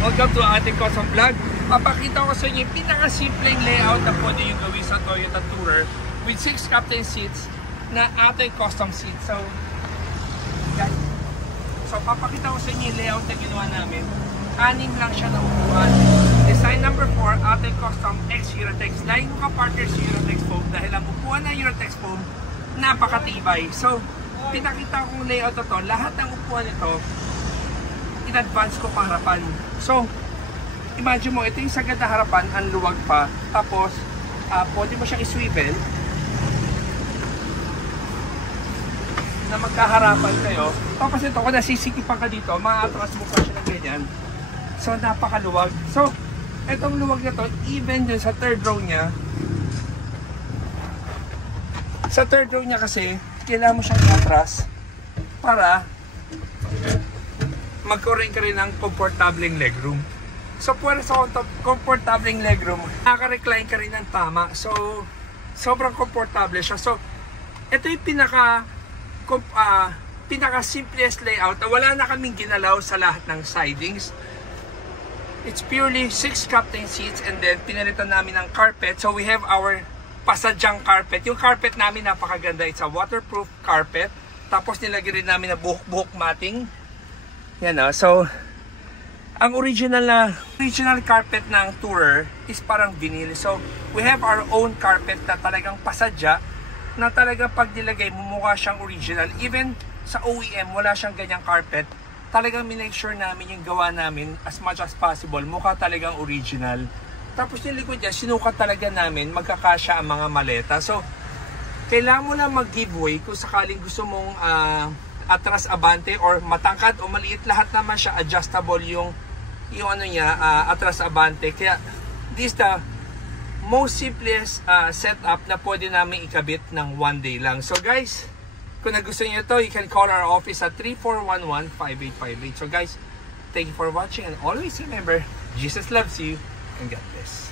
Welcome to ating custom vlog. Papakita ko sa inyo yung pinakasimpleng layout na pwede yung gawin sa Toyota Tourer with 6 captain seats na ating custom seats. So papakita ko sa inyo yung layout na ginawa namin. 6 lang siya na upuan. Design number 4, ating custom X Eurotex. Dahil mo ka-partner sa Eurotex foam dahil ang upuan ng Eurotex foam napakatibay. So pinakita kong layout na to, lahat ng upuan nito in-advance ko pang harapan. So, imagine mo, ito yung sagad na harapan, ang luwag pa. Tapos, pwede mo siyang i-swivel na magkaharapan kayo. Tapos ito, kung nasisikipan ka dito, ma-atras mo pa siya ng ganyan. So, napakaluwag. So, itong luwag na to, even dun sa third row niya, kasi, kailangan mo siyang i-atras para magkaroon ka rin ng komportableng legroom. So, pwede sa komportableng legroom, nakaka-recline ka rin ng tama. So, sobrang komportable siya. So, ito yung pinaka-simplest layout na wala na kaming ginalaw sa lahat ng sidings. It's purely 6 captain seats and then pinalitan namin ng carpet. So, we have our pasadyang carpet. Yung carpet namin napakaganda. It's a waterproof carpet. Tapos nilagyan rin namin na buhok-buhok matting. Yan o. So, ang original carpet ng Tourer is parang vinyl. So, we have our own carpet na talagang pasadya na talagang pag nilagay, mumukha siyang original. Even sa OEM, wala siyang ganyang carpet. Talagang minake sure namin yung gawa namin as much as possible. Mukha talagang original. Tapos yung likod niya, sinukat talaga namin, magkakasya ang mga maleta. So, kailangan mo lang mag-giveaway kung sakaling gusto mong atras abante or matangkad o maliit, lahat naman siya adjustable yung ano niya, atras abante. Kaya this the most simplest setup na pwede namin ikabit ng one day lang. So guys, kung nagustuhan niyo ito, you can call our office at 3411-5858. So guys, thank you for watching and always remember, Jesus loves you and God bless.